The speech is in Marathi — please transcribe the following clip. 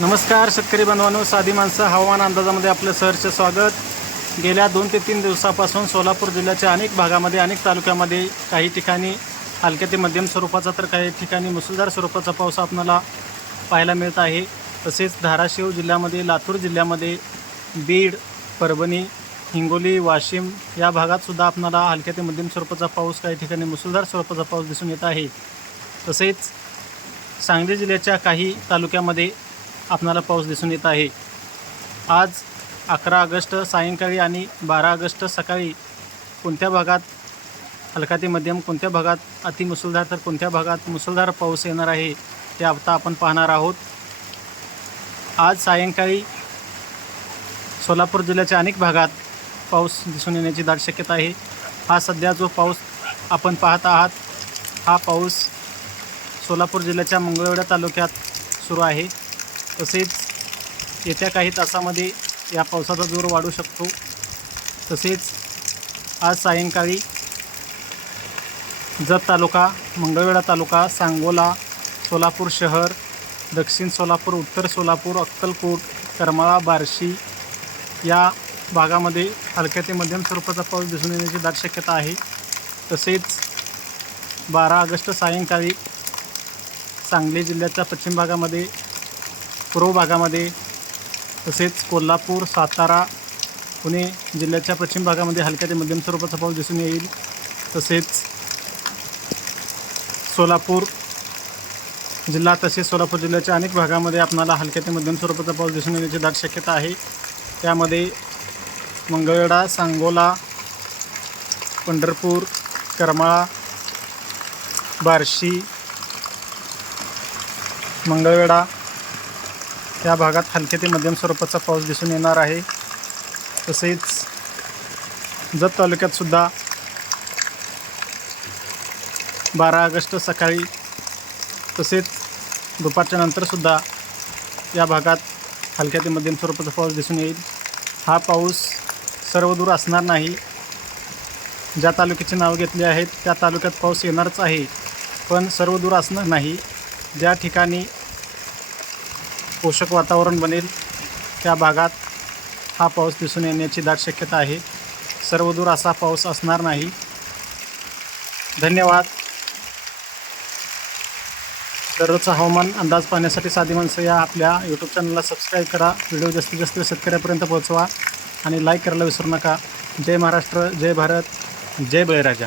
नमस्कार शेतकरी बांधवांनो. साधी माणसं हवामान अंदाजामध्ये आपलं सहर्ष स्वागत. गेल्या दोन ते तीन दिवसापासून सोलापूर जिल्ह्याच्या अनेक भागामध्ये अनेक तालुक्यामध्ये काही ठिकाणी हलक्या ते मध्यम स्वरूपाचा तर काही ठिकाणी मुसळधार स्वरूपाचा पाऊस आपल्याला पाहायला मिळत आहे. तसेच धाराशिव जिल्ह्यामध्ये लातूर जिल्ह्यामध्ये बीड परभणी हिंगोली वाशिम या भागातसुद्धा आपल्याला हलक्या ते मध्यम स्वरूपाचा पाऊस काही ठिकाणी मुसळधार स्वरूपाचा पाऊस दिसून येत आहे. तसेच सांगली जिल्ह्याच्या काही तालुक्यामध्ये आपणाला पाऊस दिसून येत आहे. आज अकरा ऑगस्ट सायंकाळी आणि बारा ऑगस्ट सकाळी कोणत्या भागात हलका ते मध्यम कोणत्या भागात अतिमुसळधार तर कोणत्या भागात मुसळधार पाऊस येणार आहे ते आता आपण पाहणार आहोत. आज सायंकाळी सोलापूर जिल्ह्याच्या अनेक भागात पाऊस दिसून येण्याची दाट शक्यता आहे. हा सध्या जो पाऊस आपण पाहत आहात हा पाऊस सोलापूर जिल्ह्याच्या मंगळवेढा तालुक्यात सुरू आहे. तसेच येत्या काही तासामध्ये या पावसाचा जोर वाढू शकतो. तसेच आज सायंकाळी जत तालुका मंगळवेढा तालुका सांगोला सोलापूर शहर दक्षिण सोलापूर उत्तर सोलापूर अक्कलकोट करमाळा बार्शी या भागामध्ये हलक्या ते मध्यम स्वरूपाचा पाऊस दिसून येण्याची दाट शक्यता आहे. तसेच बारा ऑगस्ट सायंकाळी सांगली जिल्ह्याच्या पश्चिम भागामध्ये पूर्व भागामध्ये तसेच कोल्हापूर सातारा पुणे जिल्ह्याच्या पश्चिम भागामध्ये हलक्या ते मध्यम स्वरूपाचा पाऊस दिसून येईल. तसेच सोलापूर जिल्हा तसेच सोलापूर जिल्ह्याच्या अनेक भागामध्ये आपणाला हलक्या ते मध्यम स्वरूपाचा पाऊस दिसून येण्याची दाट शक्यता आहे. त्यामध्ये मंगळवेढा सांगोला पंढरपूर करमाळा बार्शी मंगळवेढा या भागात हलके ते मध्यम स्वरूपाचा पाऊस दिसून येणार आहे. तसेच जत तालुक्यात सुद्धा बारा ऑगस्ट सकाळी तसेच दुपारच्या नंतरसुद्धा या भागात हलक्या ते मध्यम स्वरूपाचा पाऊस दिसून येईल. हा पाऊस सर्वदूर असणार नाही. ज्या तालुक्याची नावं घेतली आहेत त्या तालुक्यात पाऊस येणारच आहे पण सर्व दूर असणार नाही. ज्या ठिकाणी पोषक वातावरण बनेल. त्या भागात हा पाऊस दिसून येण्याची दाट शक्यता आहे. सर्वदूर असा पाऊस असणार नाही. धन्यवाद. दररोजचा हवामान अंदाज पाहण्यासाठी साधी माणसं या आपल्या यूट्यूब चॅनलला सबस्क्राईब करा. व्हिडिओ जास्तीत जास्त शेतकऱ्यापर्यंत पोहोचवा आणि लाईक करायला विसरू नका. जय महाराष्ट्र जय भारत जय बळीराजा.